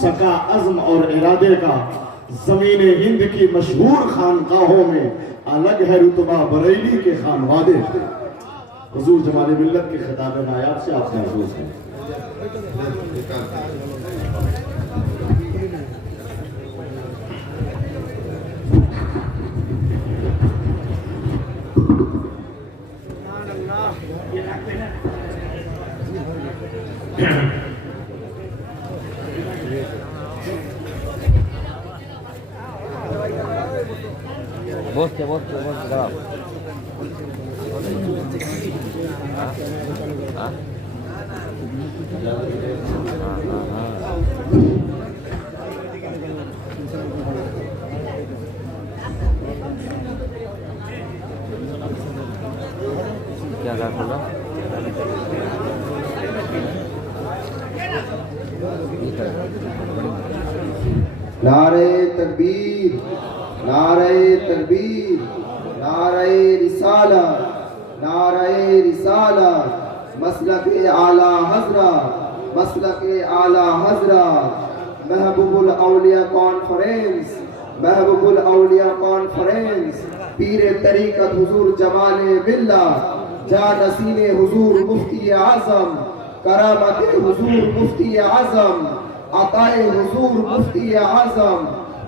سکا عزم اور ارادے کا زمین ہند کی مشہور خانقاہوں میں الگ ہے رتبہ بریلی کے خانوادے۔ حضور جمال ملت کے خطاب نایاب سے آپ محفوظ ہیں۔ نعرہ تکبیر، نعرہ تکبیر، نعرہ رسالت، نعرہ رسالت، مسلک اعلیٰ حضرت، مسلک اعلیٰ حضرت، محبوب الاولیاء کانفرنس، محبوب الاولیاء کانفرنس، پیر طریقت حضور جمال ملت، جانشین حضور مفتی اعظم، کرامت حضور مفتی اعظم، عطائے حضور مفتی اعظم،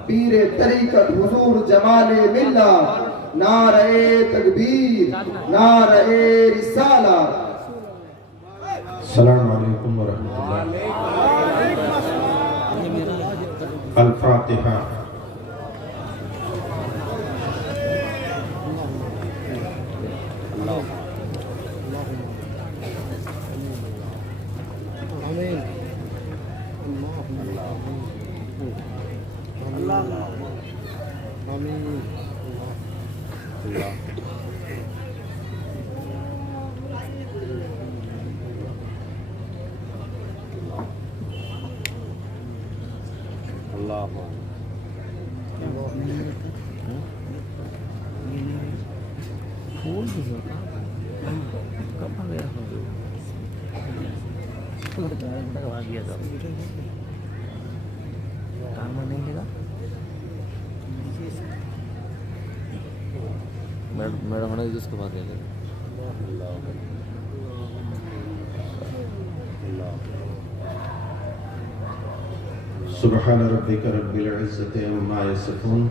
پیر طریقت حضور جمال ملت، نعرہ تکبیر، نعرہ رسالت۔ السلام علیکم ورحمۃ اللہ۔ الفاتحہ۔ میڈم نے جس کے بعد لے لے سبحان ربک رب العزت عما یصفون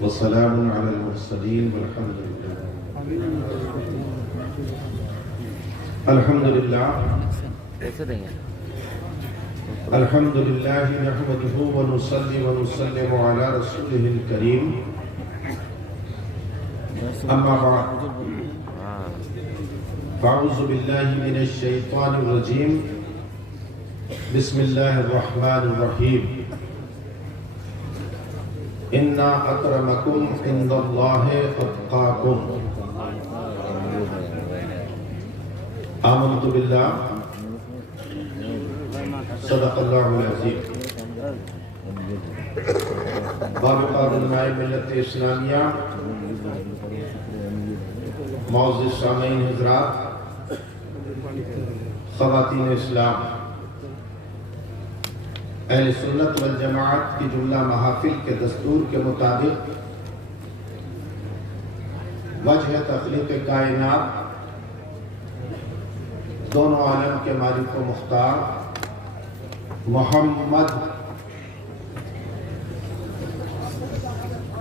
وسلام علی المرسلین والحمد للہ۔ الحمدللہ کیسے دیں گے؟ الحمدللہ نحمده ونصلی ونسلم علی رسولہ الکریم، اما بعد فاعوذ باللہ من الشیطان الرجیم، بسم اللہ الرحمن الرحیم، انا اکرمکم عند اللہ اتقاکم۔ آمنت باللہ، صدق اللہ العظیم۔ بابقار علماء ملت اسلامیہ، معزز سامعین حضرات، خواتین اسلام، اہل سنت والجماعت کی جملہ محافل کے دستور کے مطابق وجہ تخلیق کائنات، دونوں عالم کے مالک و مختار محمد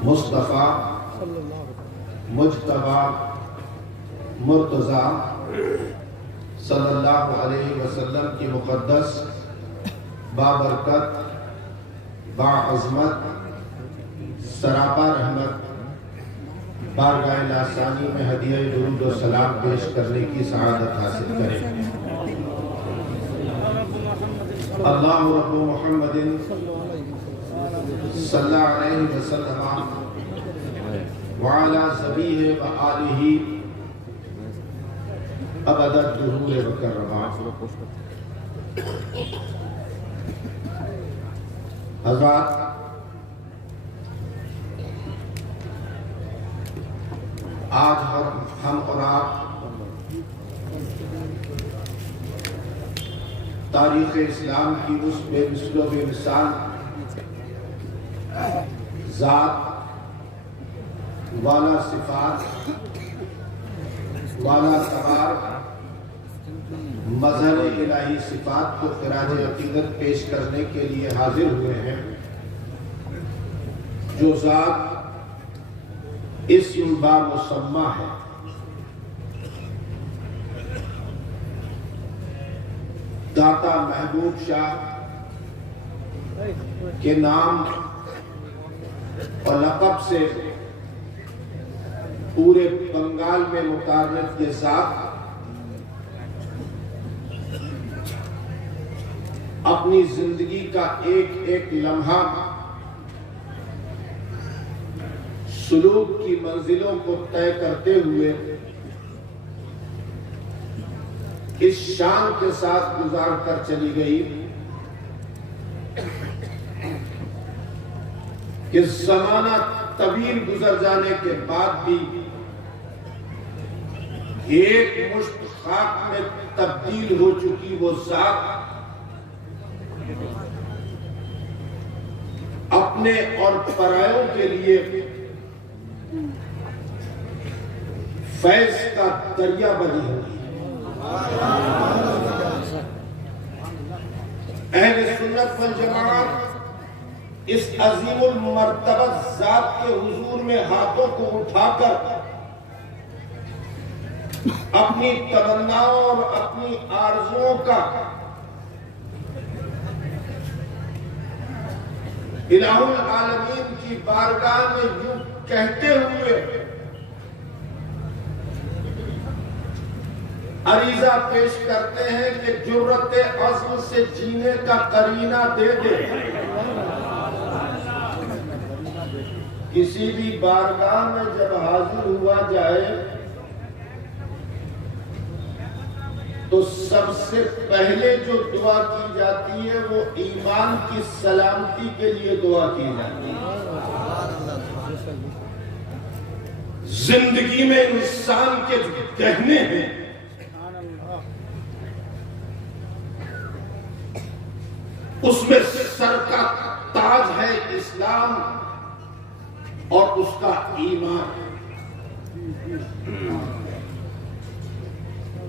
مصطفیٰ مجتبیٰ مرتضیٰ صلی اللہ علیہ وسلم کی مقدس بابرکت باعظمت سراپا رحمت بارگاہ لاثانی میں ہدیہ درود و سلام پیش کرنے کی سعادت حاصل کریں۔ اللہ رب محمد صلی اللہ علیہ وسلم وعلی ذبیہ وآلہ ابد الدہور وکرما۔ حضرات، آج ہم اور آپ تاریخ اسلام کی اس بے مثل و بے مثال ذات والا صفات والا تبار مظہر الہی صفات کو خراج عقیدت پیش کرنے کے لیے حاضر ہوئے ہیں، جو ذات اسم با مسمى ہے۔ داتا محبوب شاہ کے نام اور لقب سے پورے بنگال میں متعارف یہ ذات اپنی زندگی کا ایک ایک لمحہ سلوک کی منزلوں کو طے کرتے ہوئے اس شان کے ساتھ گزار کر چلی گئی کہ زمانہ طویل گزر جانے کے بعد بھی ایک مشت خاک میں تبدیل ہو چکی وہ ذات اپنے اور پرائیوں کے لیے فیض کا دریا بنی ہوئی۔ اہل سنت والجماعت اس عظیم المرتبہ ذات کے حضور میں ہاتھوں کو اٹھا کر اپنی تمناؤں اور اپنی آرزوؤں کا الہ العالمین کی بارگاہ میں یوں کہتے ہوئے عریضہ پیش کرتے ہیں کہ جرت عزم سے جینے کا قرینہ دے دے۔ کسی بھی بارگاہ میں جب حاضر ہوا جائے تو سب سے پہلے جو دعا کی جاتی ہے وہ ایمان کی سلامتی کے لیے دعا کی جاتی ہے۔ زندگی میں انسان کے گہنے ہیں، اس میں سر کا تاج ہے اسلام اور اس کا ایمان،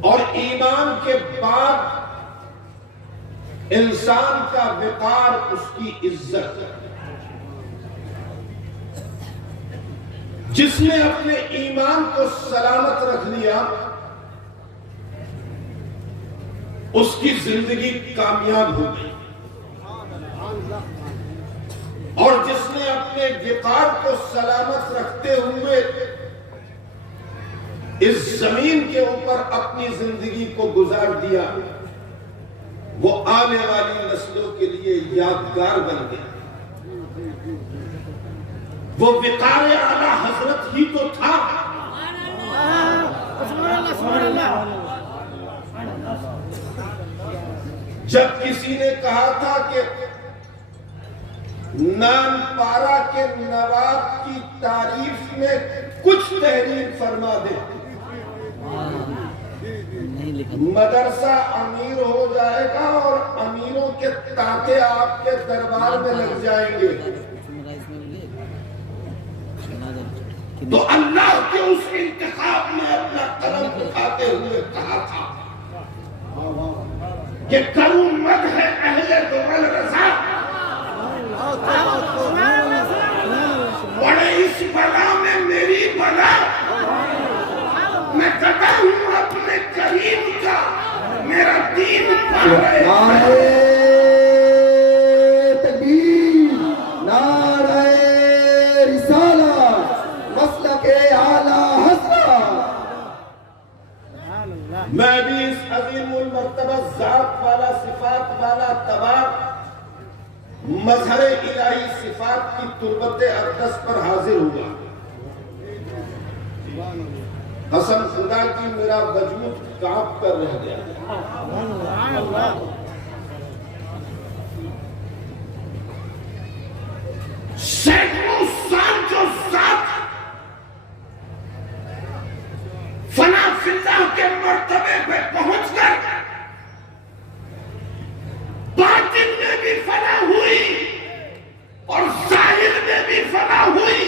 اور ایمان کے بعد انسان کا وقار اس کی عزت۔ جس نے اپنے ایمان کو سلامت رکھ لیا اس کی زندگی کامیاب ہو گئی، اور جس نے اپنے وقار کو سلامت رکھتے ہوئے اس زمین کے اوپر اپنی زندگی کو گزار دیا وہ آنے والی نسلوں کے لیے یادگار بن گیا۔ وہ وقار اعلی حضرت ہی تو تھا۔ جب کسی نے کہا تھا کہ نان پارا کے نواب کی تعریف میں کچھ تحریر فرما دے، مدرسہ امیر ہو جائے گا اور امیروں کے تانتے آپ کے دربار میں لگ جائیں گے، تو اللہ کے اس انتخاب میں اپنا قلم اٹھاتے ہوئے کہا تھا کہ کروں مدح اہل دول رضا، بڑے اس بلا میں میری بلا، میں قدر ہوں اپنے کریم کا، میرا دین پارے۔ نعرہ تکبیر، نعرہ رسالت، مسلک اعلی حضرت۔ میں بھی اس عظیم المرتبہ ذات والا صفات والا تبار مظہر الہی صفات کی تربت اقدس پر حاضر ہوا۔ قسم خدا کی میرا وجود کانپ کر رہ گیا۔ سینکڑوں سال جو ذات اللہ کے مرتبے پہ پہنچ کر باطن میں بھی فنا ہوئی اور ظاہر میں بھی فنا ہوئی،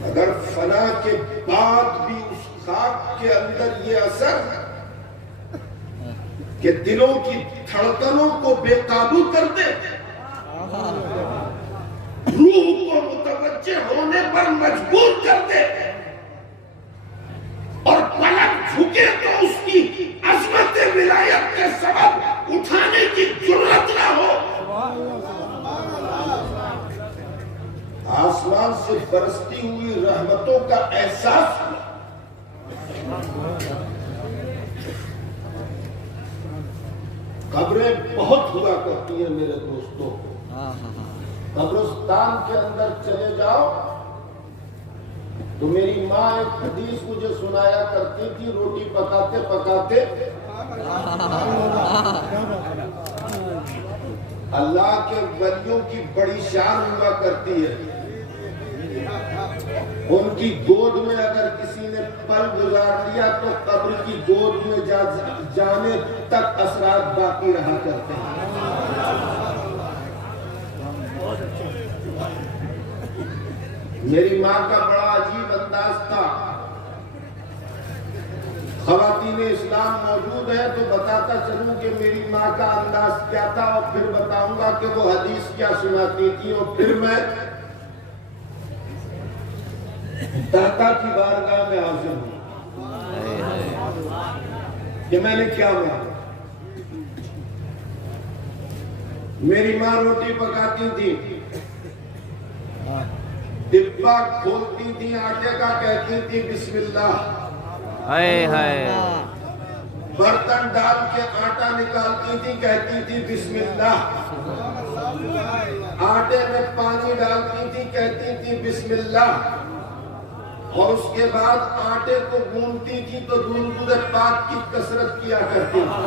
مگر فنا کے بعد بھی اس خاک کے اندر یہ اثر کہ دلوں کی دھڑکنوں کو بے قابو کر دے، روح کو متوجہ ہونے پر مجبور کر دے، اور پلک جھکے تو اس کی عظمت ولایت کے سبب اٹھانے کی جرات نہ ہو۔ آسمان سے برستی ہوئی رحمتوں کا احساس ہوا۔ قبریں بہت ہوا کرتی ہیں میرے دوستوں، قبرستان کے اندر چلے جاؤ تو میری ماں ایک حدیث مجھے سنایا کرتی تھی، روٹی پکاتے پکاتے اللہ کے ولیوں کی بڑی شان ہوا کرتی ہے، ان کی گود میں اگر کسی نے پل گزار لیا تو قبر کی گود میں جانے تک اثرات باقی رہا کرتے ہیں۔ میری ماں کا بڑا عجیب انداز تھا، خواتین اسلام موجود ہے تو بتاتا چلوں کہ میری ماں کا انداز کیا تھا، اور پھر بتاؤں گا کہ وہ حدیث کیا سناتی تھی، اور پھر میں داتا کی بارگاہ میں حاضر ہوں کہ میں نے کیا مانا۔ میری ماں روٹی پکاتی تھی، ڈبہ کھولتی تھی آٹے کا، کہتی تھی بسم اللہ، برتن ڈال کے آٹا نکالتی تھی، کہتی تھی بسم اللہ، آٹے میں پانی ڈالتی تھی، کہتی تھی بسم اللہ، اور اس کے بعد آٹے کو گوندتی تھی تو درود پاک کی کثرت کیا کرتی تھی،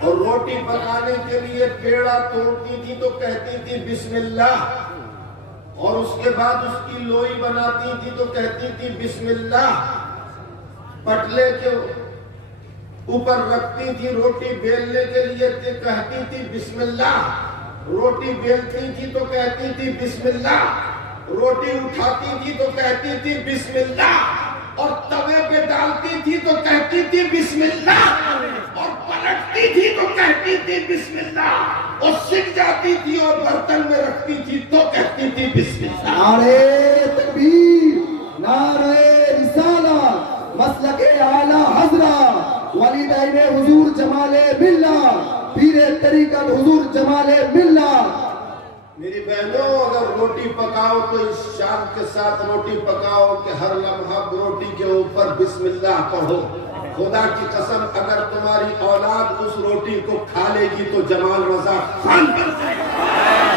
اور روٹی پکانے کے لیے پیڑا توڑتی تھی تو کہتی تھی بسم اللہ، اور اس کے بعد اس کی لوئی بناتی تھی تو کہتی تھی بسم اللہ، پٹلے کے اوپر رکھتی تھی روٹی بیلنے کے لیے کہتی تھی بسم اللہ، روٹی بیلتی تھی تو کہتی تھی بسم اللہ، روٹی اٹھاتی تھی تو کہتی تھی بسم اللہ، اور توے پہ ڈالتی تھی تو کہتی تھی بسم اللہ، اور پلٹتی تھی تو کہتی تھی بسم اللہ، اور سکھ جاتی تھی اور برتن میں رکھتی تھی تو کہتی تھی بسم اللہ۔ نعرہ تکبیر، نعرہ رسالت، مسلک اعلی حضرت والدین حضور جمال ملت، پیر طریقت حضور جمال ملت۔ میری بہنوں، اگر روٹی پکاؤ تو اس شان کے ساتھ روٹی پکاؤ کہ ہر لمحہ روٹی کے اوپر بسم اللہ پڑھو۔ خدا کی قسم اگر تمہاری اولاد اس روٹی کو کھا لے گی تو جمال رضا خان بن جائے گا۔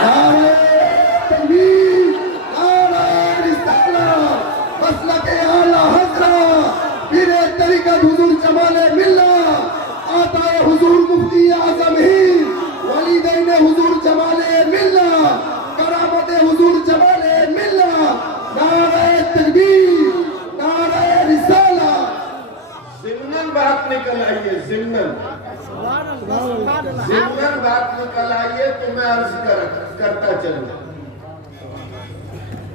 نعرہ تکبیر، نعرہ رسالت، مسلک اعلی حضرت پیر طریقت حضور جمال ملت، آتا حضور مفتی اعظم ہند والدین حضور جمال ملت، کرامت حضور جمال ملت، نعرہ تکبیر، نعرہ رسالت۔ ضمناً بات نکل آئیے، ضمناً بات نکل آئیے تو میں عرض کرتا چلوں،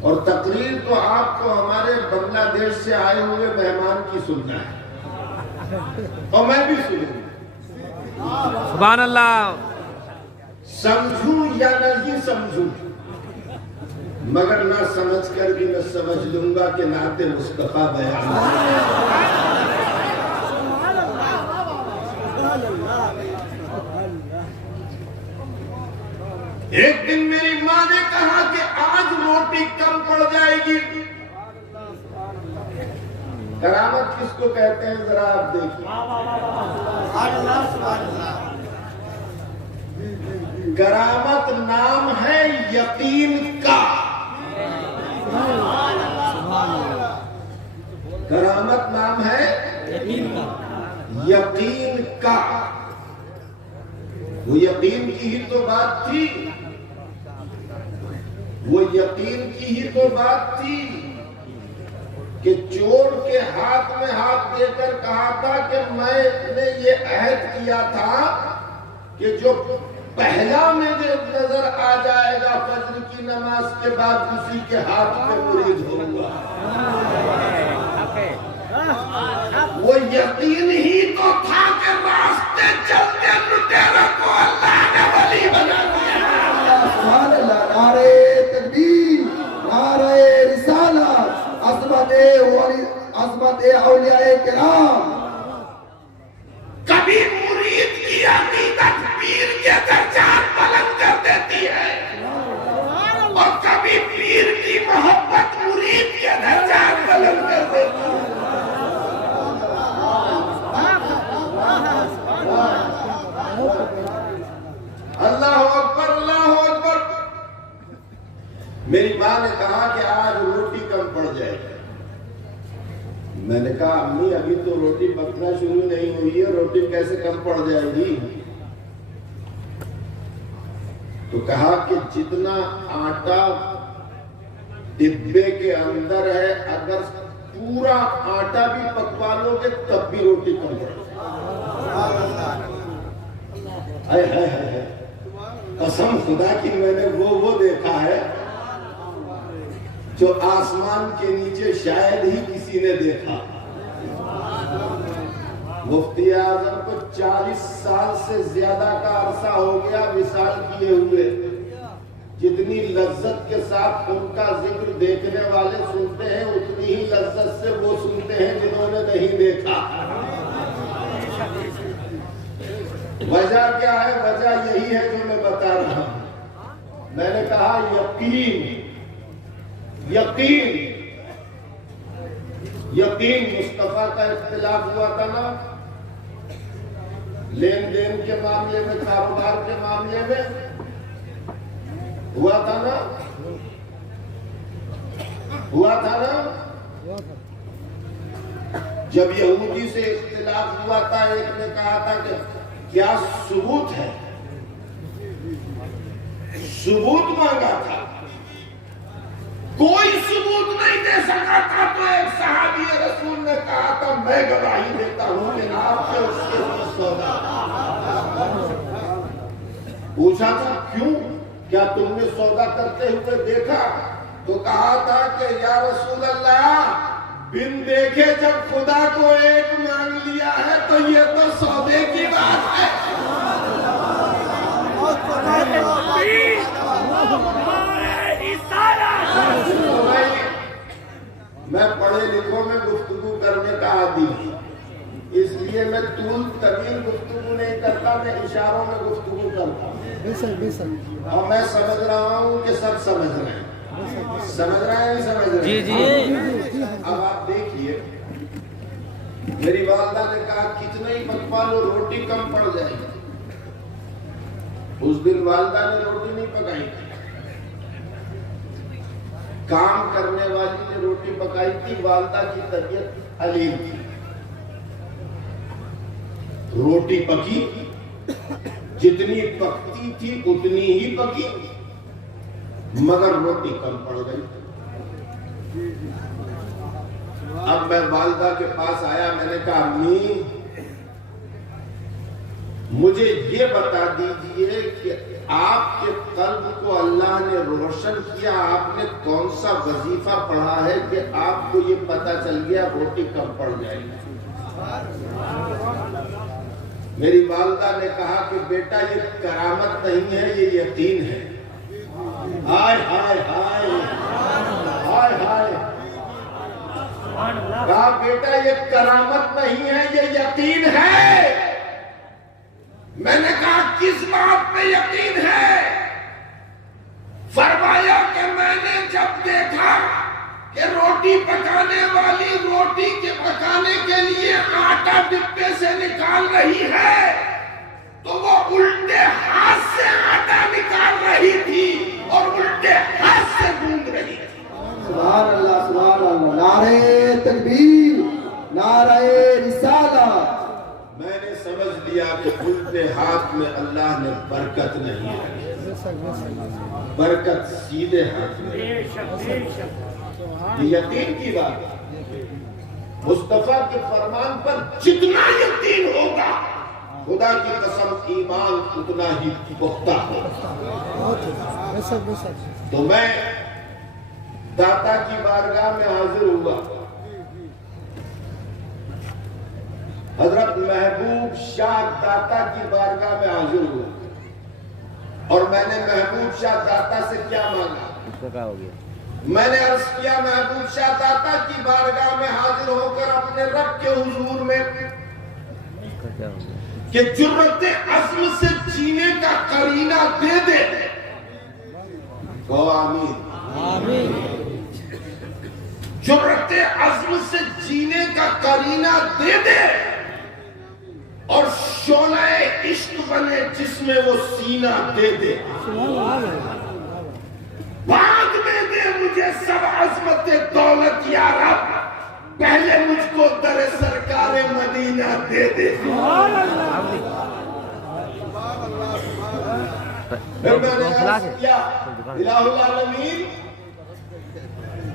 اور تقریر تو آپ کو ہمارے بنگلہ دیش سے آئے ہوئے مہمان کی سننا ہے، اور میں بھی سنوں، سبحان اللہ۔ سمجھوں یا نہیں سمجھوں، مگر نہ سمجھ کر بھی میں سمجھ لوں گا کہ نعت مصطفیٰ بیان ہے۔ ایک دن میری ماں نے کہا کہ آج روٹی کم پڑ جائے گی۔ کرامت کس کو کہتے ہیں ذرا آپ دیکھیں۔ کرامت نام ہے یقین کا، کرامت نام ہے یقین کا۔ وہ یقین کی ہی تو بات تھی، وہ یقین کی ہی تو بات تھی کہ چور کے ہاتھ میں ہاتھ دے کر کہا تھا کہ میں نے یہ عہد کیا تھا کہ جو پہلا مجھے نظر آ جائے گا فجر کی نماز کے بعد اسی کے ہاتھ پہ مرید ہوگا. وہ یقین ہی تو تھا کہ راستے چلتے لٹیروں کو اللہ نے ولی بنا دیا. سبحان اللہ. نعرہ تکبیر، نعرہ رسالت، عظمت اولیاء کرام. کبھی مرید کی عقیدت پیر کے درجات بلند کر دیتی ہے اور کبھی پیر کی محبت مرید کے درجات بلند کر دیتی ہے. اللہ اکبر، اللہ اکبر. میری ماں نے کہا کہ آج روٹی کم پڑ جائے گی. میں نے کہا امی ابھی تو روٹی پکنا شروع نہیں ہوئی ہے، روٹی کیسے کم پڑ جائے گی؟ تو کہا کہ جتنا آٹا ڈبے کے اندر ہے اگر پورا آٹا بھی پکوا لو گے تب بھی روٹی کم پڑ جائے گی. قسم خدا کی میں نے وہ دیکھا ہے جو آسمان کے نیچے شاید ہی کسی نے دیکھا. مفتی اعظم کو 40 سال سے زیادہ کا عرصہ ہو گیا وصال کیے ہوئے. جتنی لذت کے ساتھ ان کا ذکر دیکھنے والے سنتے ہیں اتنی ہی لذت سے وہ سنتے ہیں جنہوں نے نہیں دیکھا. وجہ کیا ہے؟ وجہ یہی ہے جو میں بتا رہا ہوں. میں نے کہا یقین مصطفیٰ کا اختلاف ہوا تھا نا لین دین کے معاملے میں، کاروبار کے معاملے میں ہوا تھا نا. جب یہودی سے اختلاف ہوا تھا ایک نے کہا تھا کہ کیا ثبوت ہے؟ ثبوت مانگا تھا، کوئی ثبوت نہیں دے سکا تھا. تو ایک صحابی رسول نے کہا تھا میں گواہی دیتا ہوں کہ آپ کے اس کے سودا. پوچھا تھا کیوں؟ کیا تم نے سودا کرتے ہوئے دیکھا؟ تو کہا تھا کہ یا رسول اللہ بن دیکھے جب خدا کو ایک مانگ لیا ہے تو یہ تو سودے کی بات ہے. میں پڑھے لکھوں میں گفتگو کرنے کا عادی ہوں، اس لیے میں طول طویل گفتگو نہیں کرتا، میں اشاروں میں گفتگو کرتا ہوں. اور میں سمجھ رہا ہوں کہ سب سمجھ رہے ہیں. سمجھ رہے ہیں نہیں سمجھ رہے ہیں؟ جی. اب آپ دیکھیے میری والدہ نے کہا کتنا ہی پکوا لو روٹی کم پڑ جائے گی. اس دن والدہ نے روٹی نہیں پکائی تھی، کام کرنے والی نے روٹی پکائی تھی. والدہ کی طبیعت حلیم تھی، روٹی پکی، جتنی پکتی تھی اتنی ہی پکی مگر روٹی کم پڑ گئی. اب میں والدہ کے پاس آیا، میں نے کہا امی مجھے یہ بتا دیجئے کہ آپ کے قلب کو اللہ نے روشن کیا، آپ نے کون سا وظیفہ پڑھا ہے کہ آپ کو یہ پتا چل گیا روٹی کم پڑ جائے گی. میری والدہ نے کہا کہ بیٹا یہ کرامت نہیں ہے، یہ یقین ہے. ہائے ہائے ہائے ہائے ہائے. کہا بیٹا یہ کرامت نہیں ہے، یہ یقین ہے. میں نے کہا کس بات پہ یقین ہے؟ فرمایا کہ میں نے جب دیکھا کہ روٹی پکانے والی روٹی کے پکانے کے لیے آٹا ڈبے سے نکال رہی ہے تو وہ الٹے ہاتھ سے آٹا نکال رہی تھی اور الٹے ہاتھ سے گوندھ رہی تھی. سبحان اللہ، سبحان اللہ. نعرہ تکبیر، نعرہ رسالت. میں نے سمجھ لیا کہ الٹے ہاتھ میں اللہ نے برکت نہیں ہے، برکت سیدھے ہاتھ میں. یہ یقین کی بات ہے۔ مصطفیٰ کے فرمان پر جتنا یقین ہوگا خدا کی قسم ایمان اتنا ہی پختہ ہوگا۔ تو میں داتا کی بارگاہ میں حاضر ہوا، حضرت محبوب شاہ داتا کی بارگاہ میں حاضر ہوا، اور میں نے محبوب شاہ داتا سے کیا مانگا؟ میں نے عرض کیا محبوب شاہ داتا کی بارگاہ میں حاضر ہو کر اپنے رب کے حضور میں کہ جرت عزم سے جینے کا قرینہ دے دے۔ کہو آمین۔ جرت عزم سے جینے کا قرینہ دے دے اور شعلہ عشق بنے جس میں وہ سینہ دے دے، بعد میں دے مجھے سب عظمت دولت یا رب، پہلے مجھ کو در سرکار مدینہ دے دے۔ پھر میں نے عرض کیا الہ العالمین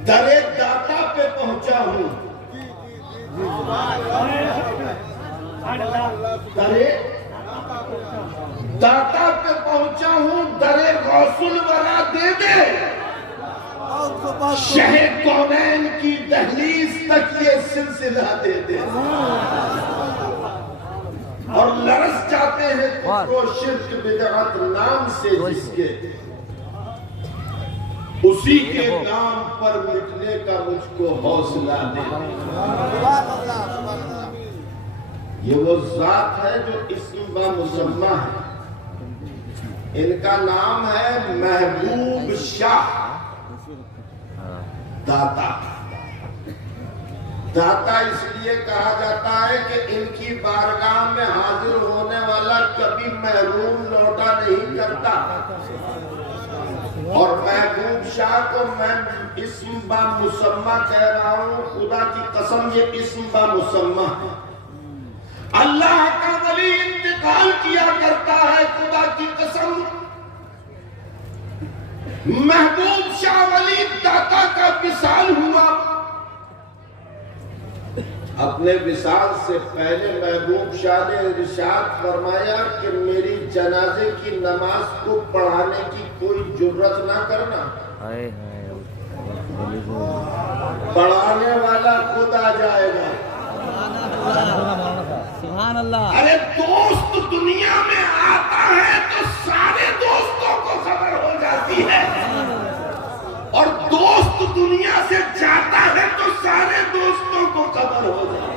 در داتا پہ پہنچا ہوں، در داتا پہ پہنچا ہوں، در غوث الورا دے دے، شہ کونین کی دہلیز تک یہ سلسلہ دے دے، اور لرز جاتے ہیں کفر و شرک بدعت نام سے جس کے، اسی کے نام پر مٹنے کا مجھ کو حوصلہ دے دے۔ یہ وہ ذات ہے جو اسم با مسمہ ہے، ان کا نام ہے محبوب شاہ داتا۔ داتا اس لیے کہا جاتا ہے کہ ان کی بارگاہ میں حاضر ہونے والا کبھی محروم لوٹا نہیں کرتا، اور محبوب شاہ کو میں اسم با مسمہ کہہ رہا ہوں، خدا کی قسم یہ اسم با مسمہ ہے۔ اللہ کا ولی انتقال کیا کرتا ہے، خدا کی قسم محبوب شاہ ولی داتا کا وصال ہوا، اپنے وصال سے پہلے محبوب شاہ نے ارشاد فرمایا کہ میری جنازے کی نماز کو پڑھانے کی کوئی جرت نہ کرنا، پڑھانے والا خود آ جائے گا۔ سبحان اللہ۔ ارے دوست دنیا میں آتا ہے تو سارے دوستوں کو خبر ہو جاتی ہے، اور دوست دنیا سے جاتا ہے تو سارے دوستوں کو خبر ہو جاتی ہے۔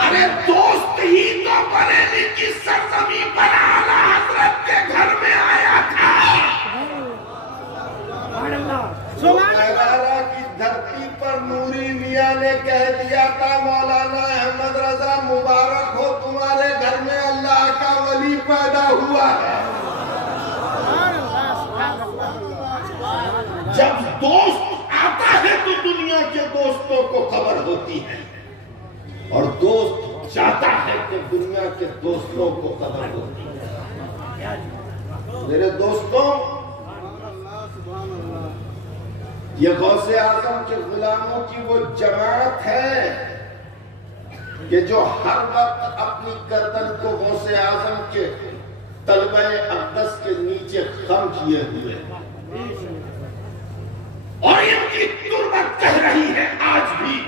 ارے دوست ہی تو بریلی کی سرزمین پر اعلیٰ حضرت کے گھر میں آیا تھا، میرارہ کی دھرتی پر نوری میاں نے کہہ دیا تھا مولانا احمد رضا مبارک ہو تمہارے گھر میں اللہ کا ولی پیدا ہوا ہے۔ جب دوست آتا ہے تو دنیا کے دوستوں کو خبر ہوتی ہے، اور دوست چاہتا ہے کہ دنیا کے دوستوں کو خبر ہوتی ہے۔ میرے دوستوں، یہ غوث اعظم کے غلاموں کی وہ جماعت ہے کہ جو ہر وقت اپنی گردن کو غوث اعظم کے طلبہ اقدس کے نیچے خم کیے ہوئے، اور ان کی تربت کہہ رہی ہے آج بھی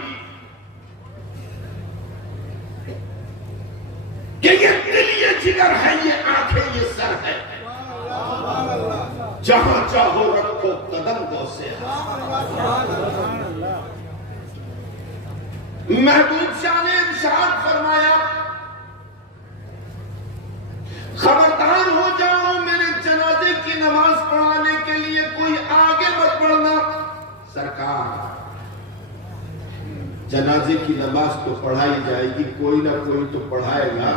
کہ یہ دل یہ جگر ہے، یہ آنکھیں یہ سر ہے، جہاں چاہو رکھو قدم غوث اعظم۔ محبوب شاہ نے ارشاد فرمایا خبردار ہو جاؤ، میرے جنازے کی نماز پڑھانے کے لیے کوئی آگے مت بڑھنا۔ سرکار جنازے کی نماز تو پڑھائی جائے گی، کوئی نہ کوئی تو پڑھائے گا۔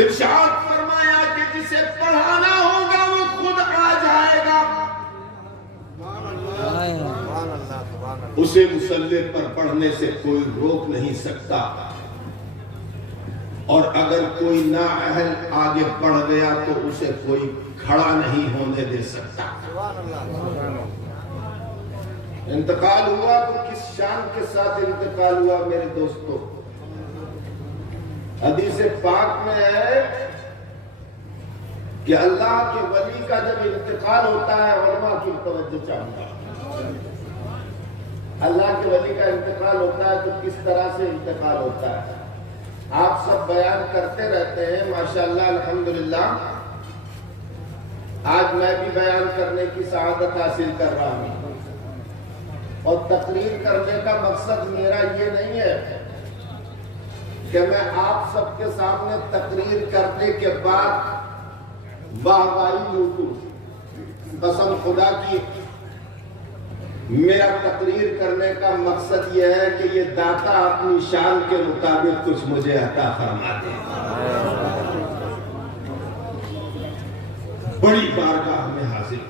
ارشاد فرمایا کہ جسے پڑھانا ہوگا وہ خود آ جائے گا۔ اسے مصلی پر پڑھنے سے کوئی روک نہیں سکتا، اور اگر کوئی نااہل آگے بڑھ گیا تو اسے کوئی کھڑا نہیں ہونے دے سکتا۔ انتقال ہوا تو کس شان کے ساتھ انتقال ہوا میرے دوستو؟ حدیث پاک میں ہے کہ اللہ کے ولی کا جب انتقال ہوتا ہے، علماء کی توجہ چاہتا ہے، اللہ کے ولی کا انتقال ہوتا ہے تو کس طرح سے انتقال ہوتا ہے؟ آپ سب بیان کرتے رہتے ہیں ماشاءاللہ الحمدللہ، آج میں بھی بیان کرنے کی سعادت حاصل کر رہا ہوں، اور تقریر کرنے کا مقصد میرا یہ نہیں ہے کہ میں آپ سب کے سامنے تقریر کرنے کے بعد واہ واہی لوٹوں، قسم خدا کی میرا تقریر کرنے کا مقصد یہ ہے کہ یہ داتا اپنی شان کے مطابق کچھ مجھے عطا فرما دے۔ بڑی بارگاہ میں حاضر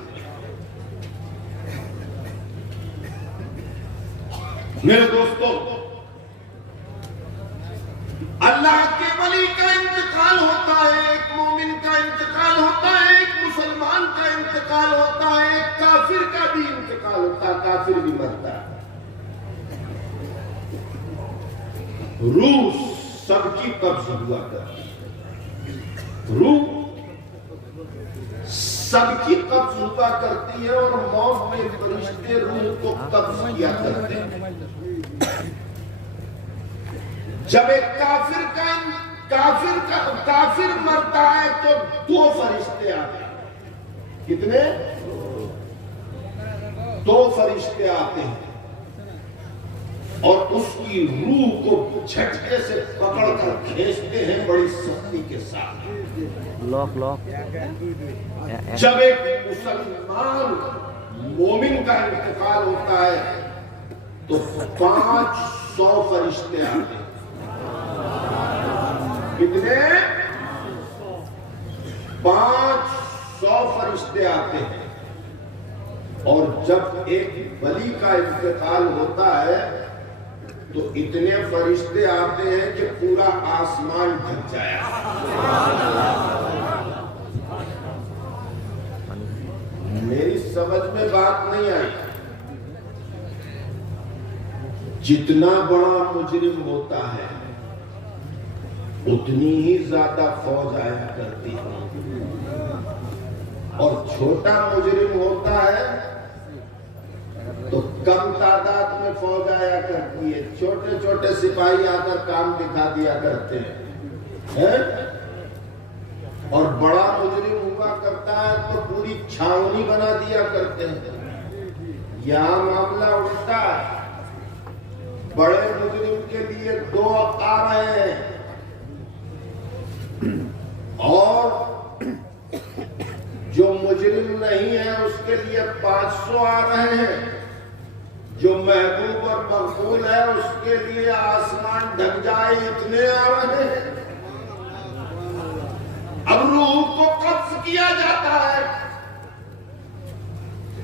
میرے دوستو، اللہ کے ولی کا انتقال ہوتا ہے، ایک مومن کا انتقال ہوتا ہے، ایک مسلمان کا انتقال ہوتا ہے، ایک کافر کا بھی انتقال ہوتا ہے، کافر بھی مرتا ہے۔ روح سب کی قبض ہوا کرتی ہے، روح سب کی قبض ہوا کرتی ہے، اور موت میں فرشتے روح کو قبض کیا کرتے ہیں۔ جب ایک کافر مرتا ہے تو دو فرشتے آتے ہیں۔ کتنے؟ دو فرشتے آتے ہیں، اور اس کی روح کو جھٹکے سے پکڑ کر کھینچتے ہیں بڑی سختی کے ساتھ۔ جب ایک مسلمان مومن کا انتقال ہوتا ہے تو 500 فرشتے آتے ہیں۔ کتنے؟ 500 فرشتے آتے ہیں، اور جب ایک ولی کا انتقال ہوتا ہے تو اتنے فرشتے آتے ہیں کہ پورا آسمان ڈھک جایا۔ میری سمجھ میں بات نہیں آئی۔ جتنا بڑا مجرم ہوتا ہے اتنی ہی زیادہ فوج آیا کرتی ہے، اور چھوٹا مجرم ہوتا ہے تو کم تعداد میں فوج آیا کرتی ہے، چھوٹے چھوٹے سپاہی آ کر کام دکھا دیا کرتے ہیں، اور بڑا مجرم ہوا کرتا ہے تو پوری چھاونی بنا دیا کرتے ہیں۔ یہاں معاملہ الٹا ہے، بڑے مجرم کے لیے 2 آ رہے ہیں، اور جو مجرم نہیں ہے اس کے لیے 500 آ رہے ہیں، جو محبوب اور مقبول ہے اس کے لیے آسمان ڈھک جائے اتنے آ رہے ہیں۔ اب روح کو قبض کیا جاتا ہے،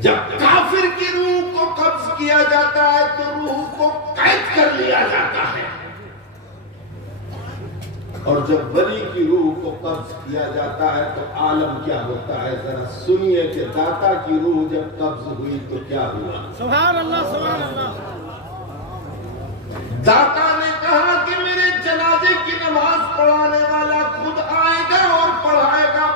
جب کافر کی روح کو قبض کیا جاتا ہے تو روح کو قید کر لیا جاتا ہے، اور جب ولی کی روح کو قبض کیا جاتا ہے تو عالم کیا ہوتا ہے؟ ذرا سنیے کہ داتا کی روح جب قبض ہوئی تو کیا ہوا۔ سبحان اللہ، سبحان اللہ۔ داتا نے کہا کہ میرے جنازے کی نماز پڑھانے والا خود آئے گا اور پڑھائے گا۔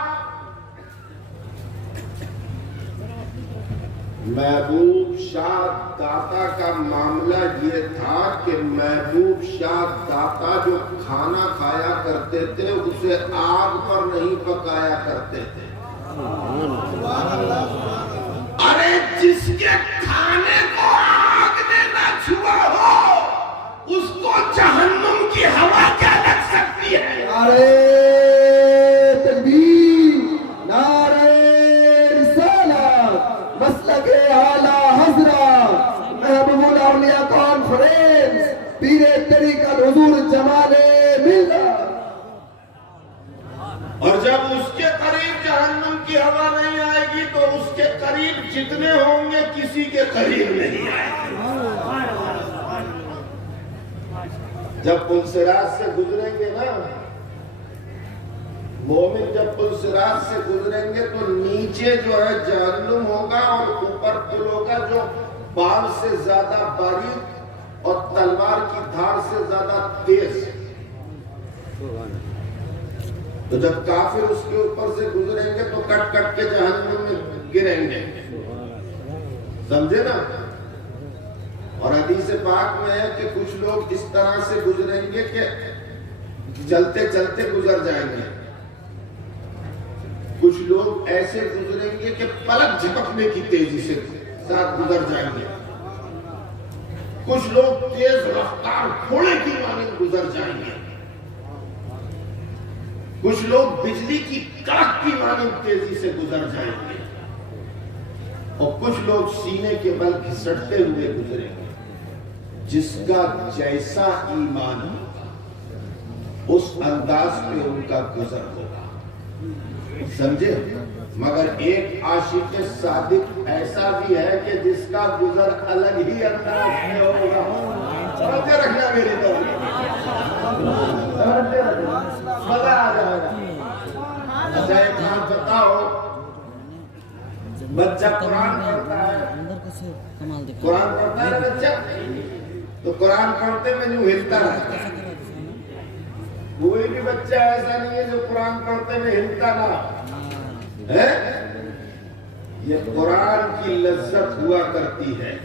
محبوب شاہ داتا کا معاملہ یہ تھا کہ محبوب شاہ داتا جو کھانا کھایا کرتے تھے اسے آگ پر نہیں پکایا کرتے تھے۔ ارے جس کے کھانے کو آگ نے نہ چھوا ہو اس کو جہنم کی ہوا کیا لگ سکتی ہے؟ نعرہ تکبیر، نعرہ رسالت، مسلک اعلی حضرت، محبوب الاولیاء کانفرنس، پیر طریقت حضور جمال ملت۔ اور جب اس کے قریب جہنم کی ہوا نہیں آئے گی تو اس کے قریب جتنے ہوں گے کسی کے قریب نہیں آئے گی۔ جب پل صراط سے گزریں گے نا، مومن جب پل صراط سے گزریں گے تو نیچے جو ہے جہنم ہوگا اور اوپر پل ہوگا جو بال سے زیادہ باریک اور تلوار کی دھار سے زیادہ تیز. تو جب کافر اس کے اوپر سے گزریں گے تو کٹ کٹ کے جہنم میں گریں گے. سمجھے نا؟ اور حدیث پاک میں ہے کہ کچھ لوگ اس طرح سے گزریں گے کہ چلتے چلتے گزر جائیں گے. کچھ لوگ ایسے گزریں گے کہ پلک جھپکنے کی تیزی سے ساتھ گزر جائیں گے. کچھ لوگ تیز رفتار گھوڑے کی مانند گزر جائیں گے. کچھ لوگ بجلی کی کڑک کی مانند تیزی سے گزر جائیں گے. اور کچھ لوگ سینے کے بل گھسٹتے ہوئے گزریں گے. جس کا جیسا ایمان اس انداز پہ ان کا گزر ہوگا. سمجھے؟ مگر ایک عاشق صادق ایسا بھی ہے کہ جس کا گزر الگ ہی انداز میں ہوگا. سمجھے رکھنا میری طرف، مزہ آ جائے گا. اچھا ایک بات بتاؤ، بچہ قرآن پڑھتا ہے، قرآن پڑھتا ہے بچہ، تو قرآن پڑھتے میں یوں ہلتا رہتا ہے. کوئی بھی بچہ ایسا نہیں ہے جو قرآن پڑھتے میں ہلتا نہ ہے. یہ قرآن کی لذت ہوا کرتی ہے.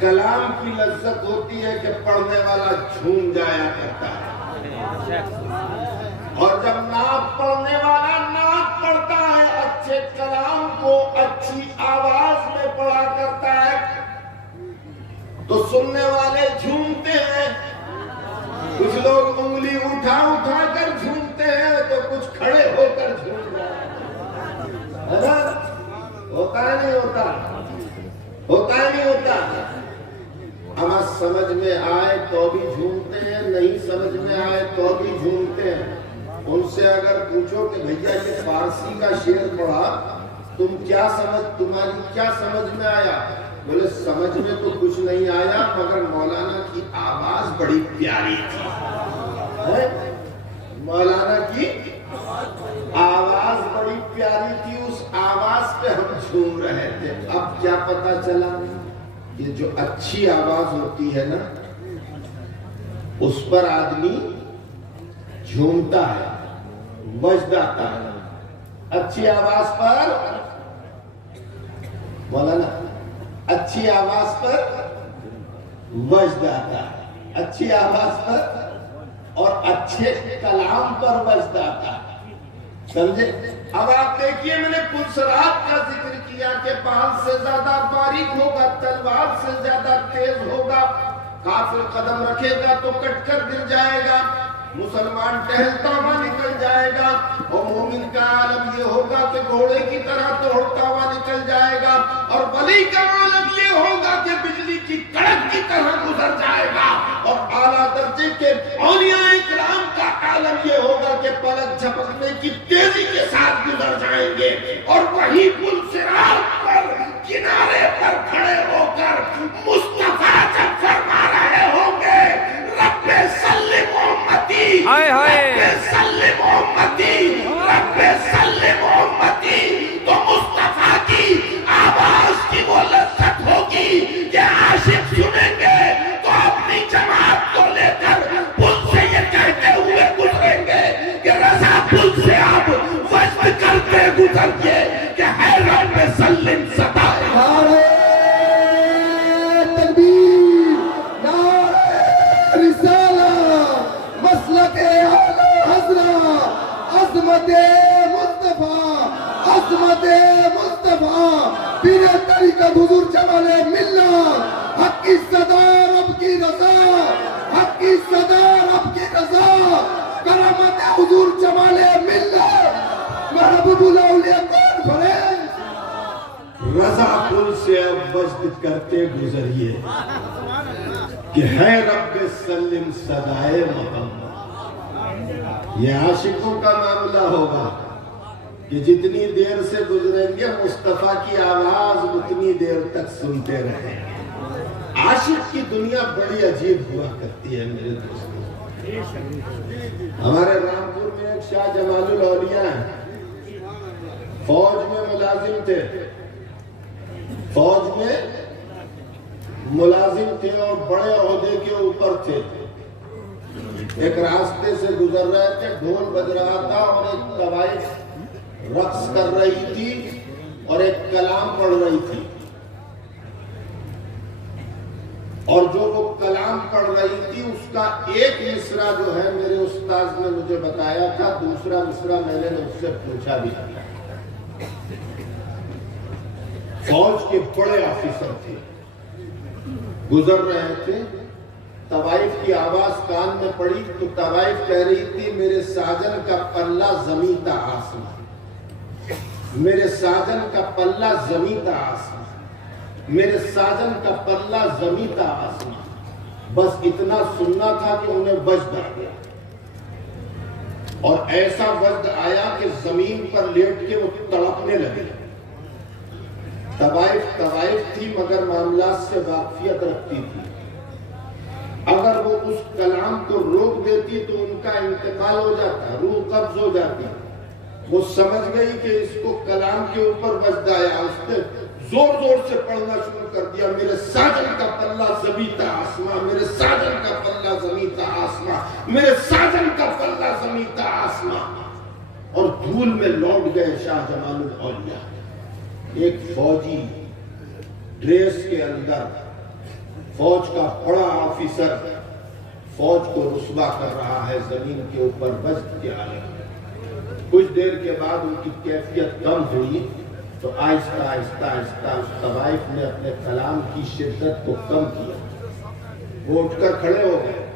کلام کی لذت ہوتی ہے کہ پڑھنے والا جھوم جایا کرتا ہے. اور جب نعت پڑھنے والا نعت پڑھتا ہے، اچھے کلام کو اچھی آواز میں پڑھا کرتا ہے، تو سننے والے جھومتے ہیں. کچھ لوگ انگلی اٹھا اٹھا کر جھومتے ہیں تو کچھ کھڑے ہو کر جھوم رہے ہیں. ہوتا ہے نہیں ہوتا؟ ہوتا ہے نہیں ہوتا؟ ہمیں سمجھ میں آئے تو بھی جھومتے ہیں، نہیں سمجھ میں آئے تو بھی جھومتے ہیں. ان سے اگر پوچھو کہ بھیا یہ فارسی کا شعر پڑھا، تمہاری کیا سمجھ میں آیا؟ بولے سمجھ میں تو کچھ نہیں آیا، مگر مولانا کی آواز بڑی پیاری تھی. مولانا کی آواز بڑی پیاری تھی، اس آواز پہ ہم جھوم رہے تھے. اب کیا پتا چلا؟ یہ جو اچھی آواز ہوتی ہے نا، اس پر آدمی جھومتا ہے، وجد آتا ہے. اچھی آواز پر مولانا، اچھی آواز پر وجد آتا ہے. اچھی آواز پر اور اچھے کلام پر وجد آتا ہے. سمجھے؟ اب آپ دیکھیے، میں نے پل صراط کا ذکر کیا کہ بال سے زیادہ باریک ہوگا، تلوار سے زیادہ تیز ہوگا. کافر قدم رکھے گا تو کٹ کر گر جائے گا، مسلمان ٹہلتا ہوا نکل جائے گا. اور مومن کا عالم یہ ہوگا کہ گھوڑے کی طرح دوڑتا ہوا نکل جائے گا. اور ولی کا عالم یہ ہوگا کہ بجلی کی کڑک کی طرح گزر جائے گا. اور اعلیٰ درجے کے اولیاء کرام کا عالم یہ ہوگا کہ پلک جھپکنے کی تیزی کے ساتھ گزر جائیں گے. اور وہی پل صراط پر کنارے پر کھڑے ہو کر مصطفیٰ جب فرما رہے ہوں گے، رب سلم امتی، رب سلم امتی، رب سلم امتی، تو مصطفیٰ کی آواز کی وہ لذت ہوگی کہ عاشق سنیں گے تو اپنی جماعت کو لے کر پل سے یہ کہتے ہوئے گزریں گے کہ رضا پل سے آپ وجد کرتے گزریے کہ ہے رب سلم ستائے. نعرہ تکبیر، نعرہ رسالت، مسلک اعلی حضرت، عظمت مصطفیٰ، عظمت مصطفیٰ، پیر طریقت حضور جمال ملت، حق کی صدا رب کی رضا، حق کی صدا رب کی رضا، کرامت حضور جمال ملت، محبوب الاولیاء کانفرنس. رضا پل سے اب وجد کرتے گزریے کہ ہے رب سلم صدائے محمد. یہ عاشقوں کا معاملہ ہوگا کہ جتنی دیر سے گزریں گے مصطفیٰ کی آواز اتنی دیر تک سنتے رہیں گے. عاشق کی کی دنیا بڑی عجیب ہوا کرتی ہے میرے دوستوں. ہمارے رامپور میں ایک شاہ جمال الاولیاء ہیں، فوج میں ملازم تھے، فوج میں ملازم تھے اور بڑے عہدے کے اوپر تھے. ایک راستے سے گزر رہے تھے، ڈھول بج رہا تھا اور ایک طوائف رقص کر رہی تھی اور ایک کلام پڑھ رہی تھی. اور جو وہ کلام پڑھ رہی تھی اس کا ایک مصرع جو ہے میرے استاذ نے مجھے بتایا تھا، دوسرا مصرع میں نے اس سے پوچھا بھی. فوج کے بڑے آفیسر تھے، گزر رہے تھے، طوائف کی آواز کان میں پڑی تو طوائف کہہ رہی تھی میرے ساجن کا پلہ زمین تا آسمان، میرے ساجن کا پلہ زمین تا آسمان، میرے ساجن کا پلہ زمین تا آسمان. بس اتنا سننا تھا کہ انہیں وجد آ گیا، اور ایسا وجد آیا کہ زمین پر لیٹ کے وہ تڑپنے لگے. طوائف تھی مگر معاملات سے واقفیت رکھتی تھی. اگر وہ اس کلام کو روک دیتی تو ان کا انتقال ہو جاتا، روح قبض ہو جاتی. وہ سمجھ گئی کہ اس کو کلام کے اوپر وجد آیا، اس نے زور زور سے پڑھنا شروع کر دیا میرے ساجن کا پلہ زمین تا آسمان، میرے ساجن کا پلہ زمین تا آسمان، میرے ساجن کا پلہ زمین تا آسمان. اور دھول میں لوٹ گئے شاہ جمال الاولیاء. ایک فوجی ڈریس کے اندر، فوج کا بڑا آفیسر فوج کو رسوا کر رہا ہے زمین کے اوپر وجد کے عالم میں. کچھ دیر کے بعد ان کی کیفیت کم ہوئی تو آہستہ آہستہ آہستہ اس طوائف نے اپنے کلام کی شدت کو کم کیا. وہ اٹھ کر کھڑے ہو گئے،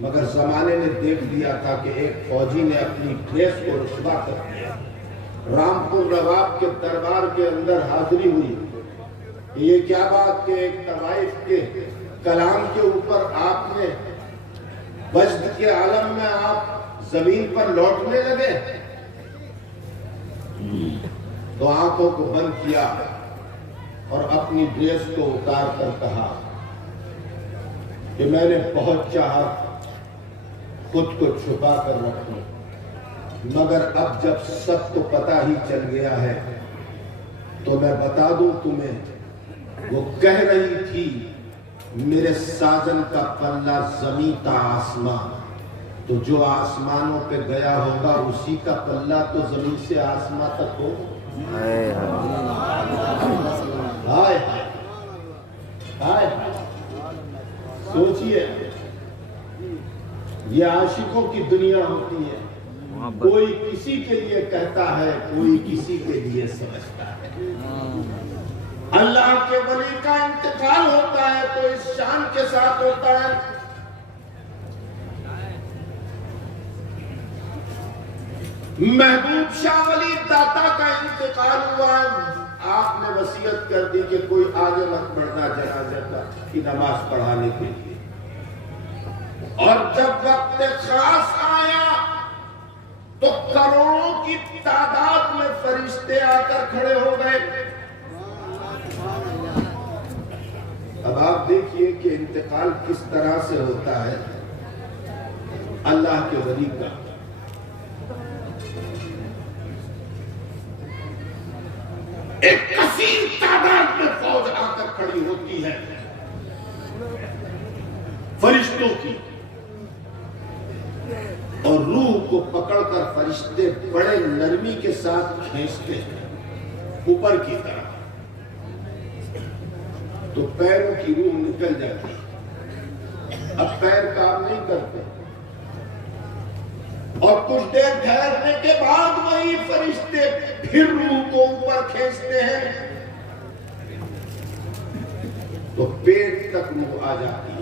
مگر زمانے نے دیکھ لیا تھا کہ ایک فوجی نے اپنی ڈریس کو رسوا کر دیا. رامپور نواب کے دربار کے اندر حاضری ہوئی. یہ کیا بات کہ ایک طوائف کے کلام کے اوپر آپ نے وجد کے عالم میں آپ زمین پر لوٹنے لگے؟ تو آنکھوں کو بند کیا اور اپنی ڈریس کو اتار کر کہا کہ میں نے بہت چاہا خود کو چھپا کر رکھوں، مگر اب جب سب کو پتہ ہی چل گیا ہے تو میں بتا دوں تمہیں، وہ کہہ رہی تھی میرے ساجن کا پلہ زمین تا آسمان. تو جو آسمانوں پہ گیا ہوگا اسی کا پلہ تو زمین سے آسمان تک ہو. ہائے ہائے، سوچئے یہ عاشقوں کی دنیا ہوتی ہے. کوئی کسی کے لیے کہتا ہے، کوئی کسی کے لیے سمجھتا ہے. اللہ کے ولی کا انتقال ہوتا ہے تو اس شان کے ساتھ ہوتا ہے. محبوب شاہ ولی داتا کا انتقال ہوا ہے. آپ نے وصیت کر دی کہ کوئی آگے مت بڑھنا جنازہ کی نماز پڑھانے کے لیے. اور جب وقت خاص آیا تو کروڑوں کی تعداد میں فرشتے آ کر کھڑے ہو گئے. اب آپ دیکھیے کہ انتقال کس طرح سے ہوتا ہے اللہ کے ولی کا. ایک کثیر تعداد میں فوج آ کر کھڑی ہوتی ہے فرشتوں کی، اور روح کو پکڑ کر فرشتے بڑے نرمی کے ساتھ کھینچتے ہیں اوپر کی طرف. تو پیروں کی روح نکل جاتی ہے، اب پیر کام نہیں کرتے، اور کچھ دیر ٹھہرنے کے بعد وہی فرشتے پھر روح کو اوپر کھینچتے ہیں تو پیٹ تک روح آ جاتی ہے.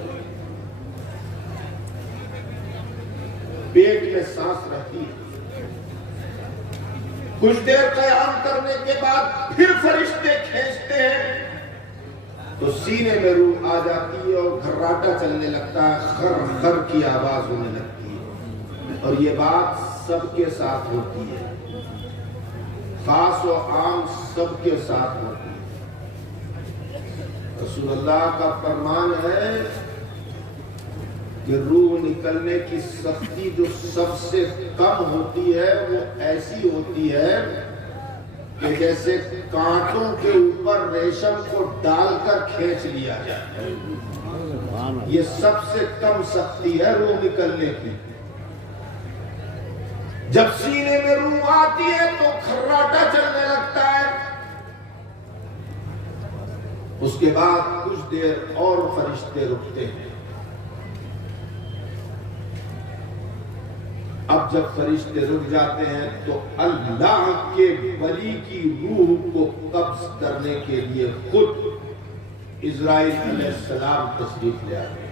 پیٹ میں سانس رہتی ہے. کچھ دیر قیام کرنے کے بعد پھر فرشتے کھینچتے ہیں تو سینے میں روح آ جاتی ہے اور گھراٹا چلنے لگتا ہے، خر خر کی آواز ہونے لگتی ہے. اور یہ بات سب کے ساتھ ہوتی ہے، خاص و عام سب کے ساتھ ہوتی ہے. رسول اللہ کا فرمان ہے کہ روح نکلنے کی سختی جو سب سے کم ہوتی ہے وہ ایسی ہوتی ہے کہ جیسے کانٹوں کے اوپر ریشم کو ڈال کر کھینچ لیا جائے. یہ سب سے کم سختی ہے روح نکلنے کی. جب سینے میں روح آتی ہے تو کھراٹا چلنے لگتا ہے. اس کے بعد کچھ دیر اور فرشتے رکتے ہیں. اب جب فرشتے رک جاتے ہیں تو اللہ کے ولی کی روح کو قبض کرنے کے لیے خود اسرائیل علیہ السلام تشریف لے آتے ہیں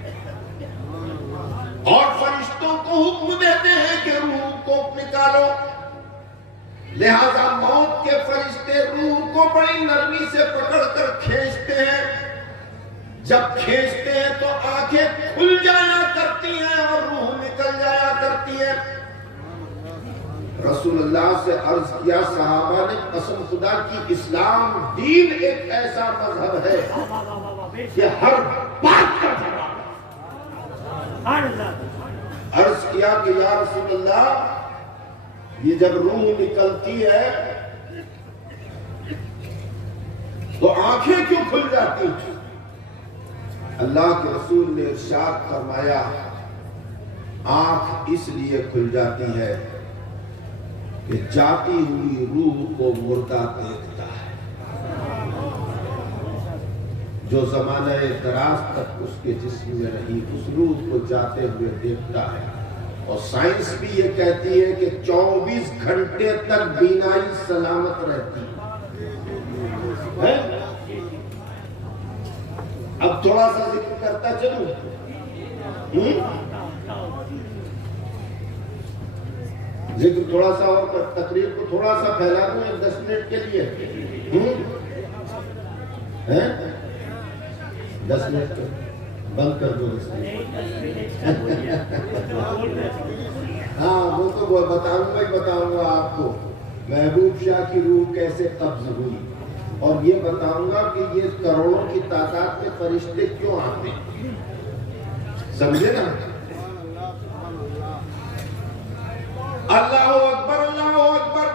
اور فرشتوں کو حکم دیتے ہیں کہ روح کو نکالو. لہذا موت کے فرشتے روح کو بڑی نرمی سے پکڑ کر کھینچتے ہیں. جب کھینچتے ہیں تو آنکھیں کھل جایا کرتی ہیں اور روح نکل جایا کرتی ہے. رسول اللہ سے عرض کیا صحابہ نے قسم خدا کی اسلام دین ایک ایسا مذہب ہے کہ ہر بات کا جواب. عرض کیا کہ یا رسول اللہ یہ جب روح نکلتی ہے تو آنکھیں کیوں کھل جاتی ہیں؟ اللہ کے رسول نے ارشاد فرمایا آنکھ اس لیے کھل جاتی ہے کہ جاتی ہوئی روح کو مردہ دیکھتا ہے. جو زمانہ دراز تک اس کے جسم میں رہی اس روح کو جاتے ہوئے دیکھتا ہے. اور سائنس بھی یہ کہتی ہے کہ 24 گھنٹے تک بینائی سلامت رہتی ہے. اب تھوڑا سا ذکر کرتا چلوں. ذکر تھوڑا سا اور تقریر کو تھوڑا سا پھیلا دوں 10 منٹ کے لیے. 10 منٹ بند کر دو. ہاں وہ تو بتاؤں گا آپ کو محبوب شاہ کی روح کیسے قبض ہوئی اور یہ بتاؤں گا کہ یہ کروڑوں کی تعداد میں فرشتے کیوں آتے ہیں. سمجھے نا. اللہ اکبر اللہ اکبر.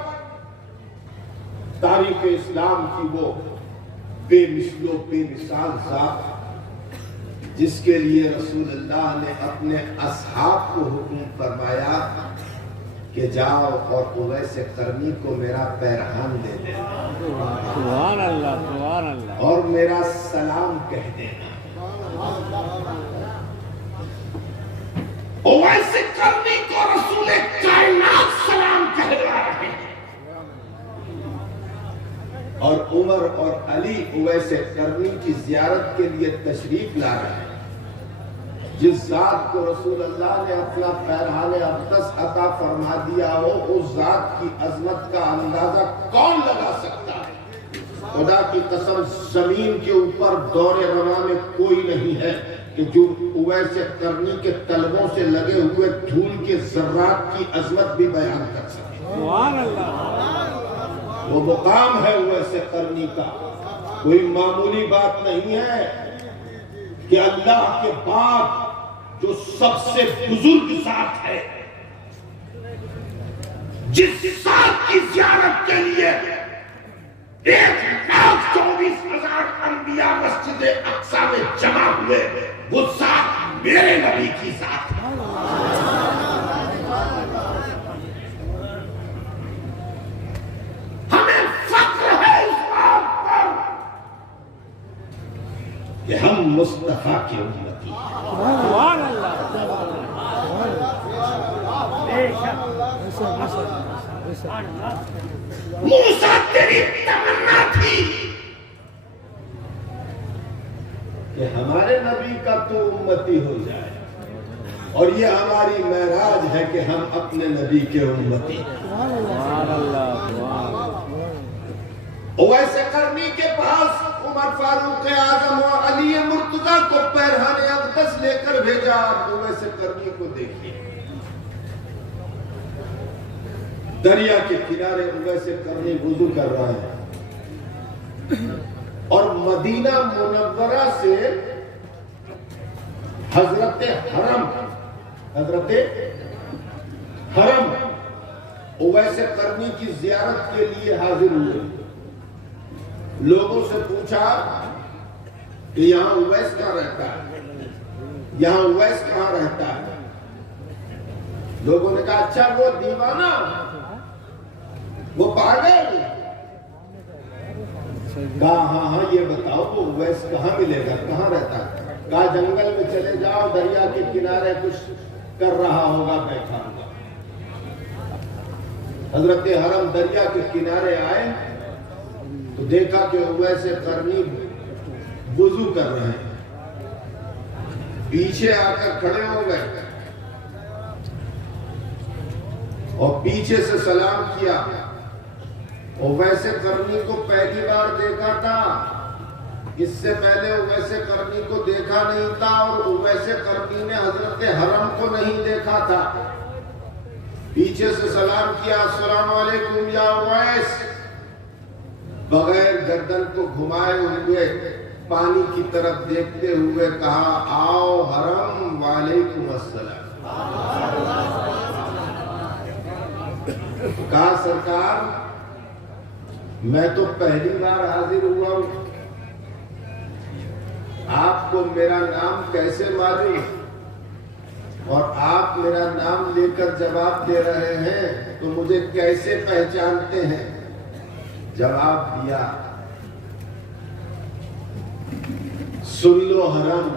تاریخ اسلام کی وہ بے مثل و بے مثال ذات جس کے لیے رسول اللہ نے اپنے اصحاب کو حکم فرمایا کہ جاؤ اور اویس قرنی کو میرا پیرہن دے دے سبحان اللہ سبحان اللہ اور میرا سلام کہہ دینا. اویس قرنی کو رسول کائنات سلام کہہ رہا ہے اور عمر اور علی اویس قرنی کی زیارت کے لیے تشریف لا رہے ہیں. جس ذات کو رسول اللہ نے اپنا پیرہان اقدس عطا فرما دیا ہو اس ذات کی عظمت کا اندازہ کون لگا سکتا ہے. خدا کی قسم زمین کے اوپر دور رواں میں کوئی نہیں ہے کہ جو اویس قرنی کے طلبوں سے لگے ہوئے دھول کے ذرات کی عظمت بھی بیان کر سکے. سبحان اللہ. وہ مقام ہے اویس قرنی کا کوئی معمولی بات نہیں ہے کہ اللہ کے بعد جو سب سے بزرگ ذات ہے جس ذات کی زیارت کے لیے 1,24,000 انبیاء مسجد اقصی میں جمع ہوئے وہ ذات میرے نبی کی ذات ہے. ہمیں فخر ہے اس بات پر کہ ہم مصطفیٰ کے امتی ہیں. سبحان اللہ. بے شک. موسیٰ تیری تمنا تھی کہ ہمارے نبی کا تو امتی ہو جائے اور یہ ہماری معراج ہے کہ ہم اپنے نبی کے امتی. سبحان اللہ. اویس قرنی کے پاس عمر فاروق اعظم اور علی مرتضیٰ کو پیرہان اقدس لے کر بھیجا. آپ اویس قرنی کو دیکھیے دریا کے کنارے اویس قرنی وضو کر رہا ہے. اور مدینہ منورہ سے حضرت حرم اویس قرنی کی زیارت کے لیے حاضر ہوئے. لوگوں سے پوچھا کہ یہاں اویس کہاں رہتا ہے, یہاں اویس کہاں رہتا ہے. لوگوں نے کہا اچھا وہ دیوانہ, وہ پاگل. کہا ہاں یہ بتاؤ وہ اویس کہاں ملے گا, کہاں رہتا ہے. کہا جنگل میں چلے جاؤ, دریا کے کنارے کچھ کر رہا ہوگا, بیٹھا ہوگا. حضرت حرم دریا کے کنارے آئے تو دیکھا کہ اویس قرنی وضو کر رہے ہیں. پیچھے آ کر کھڑے ہو گئے اور پیچھے سے سلام کیا. اویس قرنی کو پہلی بار دیکھا تھا, اس سے پہلے اویس قرنی کو دیکھا نہیں تھا, اور اویس قرنی نے حضرت حرم کو نہیں دیکھا تھا. پیچھے سے سلام کیا, السلام علیکم یا اویس. بغیر گردن کو گھمائے ہوئے پانی کی طرف دیکھتے ہوئے کہا آؤ حرم, وعلیکم السلام. کہا سرکار میں تو پہلی بار حاضر ہوا ہوں, آپ کو میرا نام کیسے معلوم, اور آپ میرا نام لے کر جواب دے رہے ہیں تو مجھے کیسے پہچانتے ہیں. جواب دیا سن لو حرم,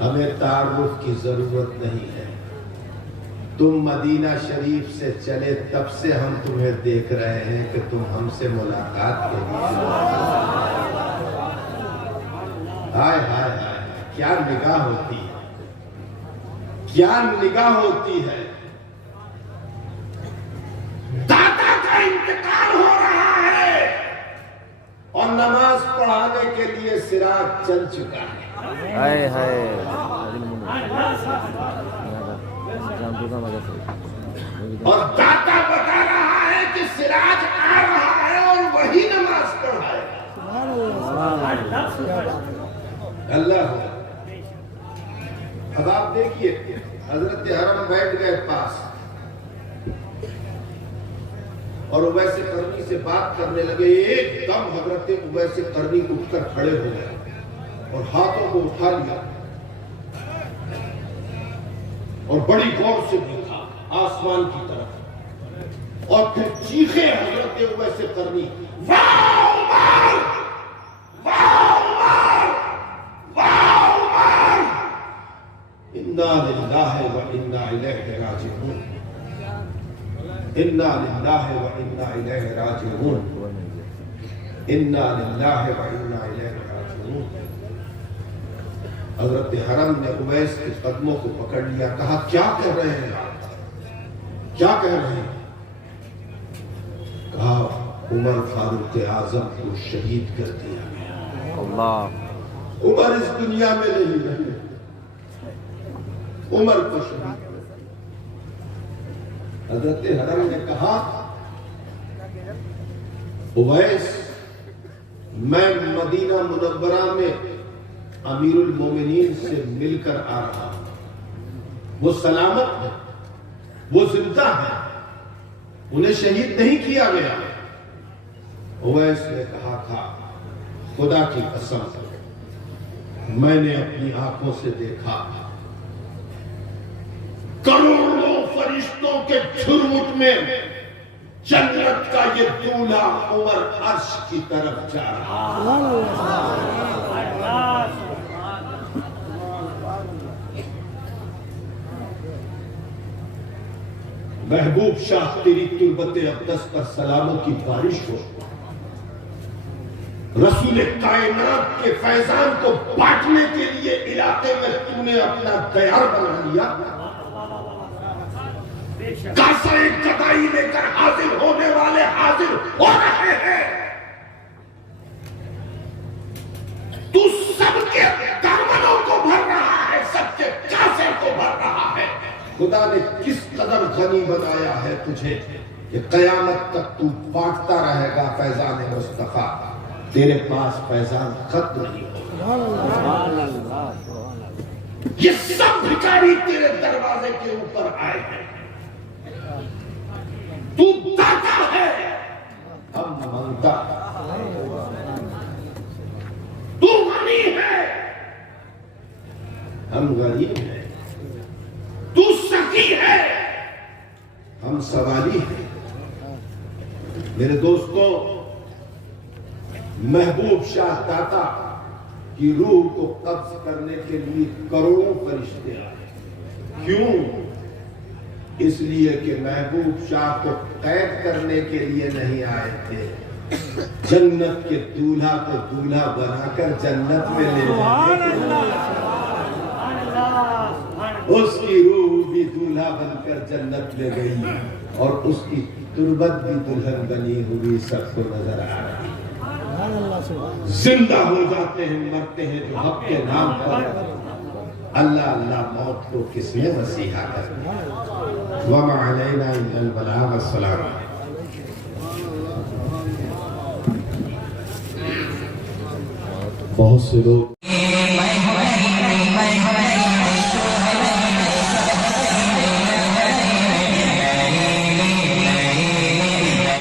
ہمیں تعارف کی ضرورت نہیں ہے. تم مدینہ شریف سے چلے تب سے ہم تمہیں دیکھ رہے ہیں کہ تم ہم سے ملاقات کے لیے. ہائے ہائے ہائے, کیا نگاہ ہوتی ہے, کیا نگاہ ہوتی ہے. دادا کا انتقال ہو رہا ہے اور نماز پڑھانے کے لیے سراج چل چکا ہے. ہائے ہائے. اور دادا بتا رہا ہے کہ سراج آ رہا ہے اور وہی نماز پڑھائے. اللہ. اب آپ دیکھیے حضرت حرم بیٹھ گئے پاس اور اویس قرنی سے بات کرنے لگے. ایک دم حضرت اویس قرنی اٹھ کر کھڑے ہو گئے اور ہاتھوں کو اٹھا لیا اور بڑی غور سے دیکھا آسمان کی طرف, اور پھر چیخے حضرت اویس قرنی واہ عمر, واہ عمر, واہ عمر, انا للہ و انا الیہ راجعون, انا للہ و انا الیہ راجعون, انا للہ و انا الیہ راجعون. حضرت حرم نے اویس کے قدموں کو پکڑ لیا. کہا کیا کہہ رہے ہیں آپ, کیا کہہ رہے ہیں. کہا عمر فاروق اعظم کو شہید کر دیا گیا. اللہ. عمر اس دنیا میں نہیں رہے, عمر کو شہید کر دیا. حضرت حرم نے کہا اویس میں مدینہ منورہ میں امیر المومنین سے مل کر آ رہا ہوں, وہ سلامت ہے, وہ زندہ ہے, انہیں شہید نہیں کیا گیا. اویس نے کہا تھا خدا کی قسم میں نے اپنی آنکھوں سے دیکھا کروڑوں فرشتوں کے جھرمٹ میں جنت کا یہ دولہا عمر عرش کی طرف جا رہا. محبوب شاہ تیری تربت اقدس پر سلاموں کی بارش ہو. رسول کائنات کے فیضان کو بانٹنے کے لیے علاقے میں تو نے اپنا دیار بنا لیا. کاسا ایک جدائی لے کر حاضر ہونے والے حاضر ہو رہے ہیں. تو سب کے دامنوں کو بھر رہا ہے, سب کے کاسے کو بھر رہا ہے. خدا نے کس قدر غنی بنایا ہے تجھے کہ قیامت تک تو بانٹتا رہے گا فیضان مصطفیٰ، تیرے پاس فیضان ختم نہیں ہوگا۔ سبحان اللہ، یہ سب بھکاری تیرے دروازے کے اوپر آئے ہیں، تو داتا ہے ہم منگتا، تو غنی ہے ہم غریب ہیں، تو سخی ہے ہم سوالی ہیں۔ میرے دوستو، محبوب شاہ داتا کی روح کو قبض کرنے کے لیے کروڑوں فرشتے آئے۔ کیوں؟ اس لیے کہ محبوب شاہ کو قید کرنے کے لیے نہیں آئے تھے، جنت کے دولہا کو دولہا بنا کر جنت میں لے جانے کے لیے۔ اس کی روح بھی دولہا بن کر جنت میں گئی اور اس کی تربت بھی دلہن بنی ہوئی سب کو نظر آ رہی۔ زندہ ہو جاتے ہیں، مرتے ہیں جو حق کے نام پر۔ اللہ اللہ موت کو کس نے مسیحا کر؟ وَمَا عَلَيْنَا إِلَّا الْبَلَاغُ وَالسَّلَامُ۔ بہت سے لوگ